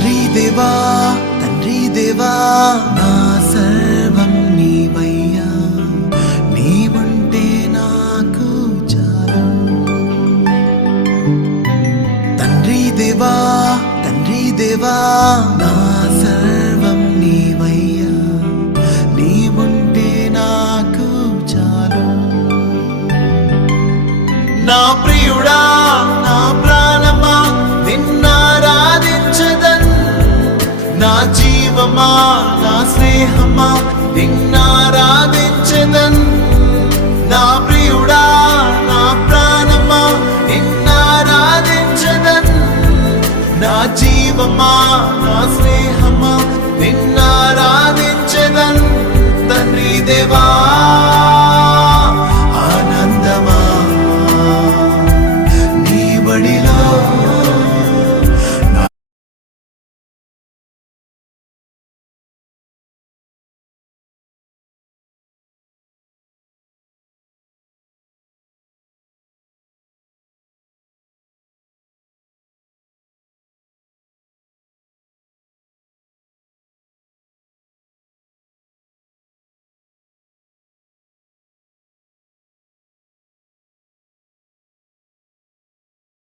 తండ్రి దేవా నా సర్వం నీవయ్యా, నీవుంటే నాకు చాలు. తండ్రి దేవా నా సర్వం నీవయ్యా, నీవుంటే నాకు చాలు. నా ప్రియుడా నా ప్రాణమా నిన్నారాధించదన్, నా జీవమా నా స్నేహమా నిన్నారాధించదన్. నా ప్రియుడా నా ప్రాణమా నిన్నారాధించదన్, నా జీవమా నా స్నేహమా నిన్నారాధించదన్. తండ్రి దేవా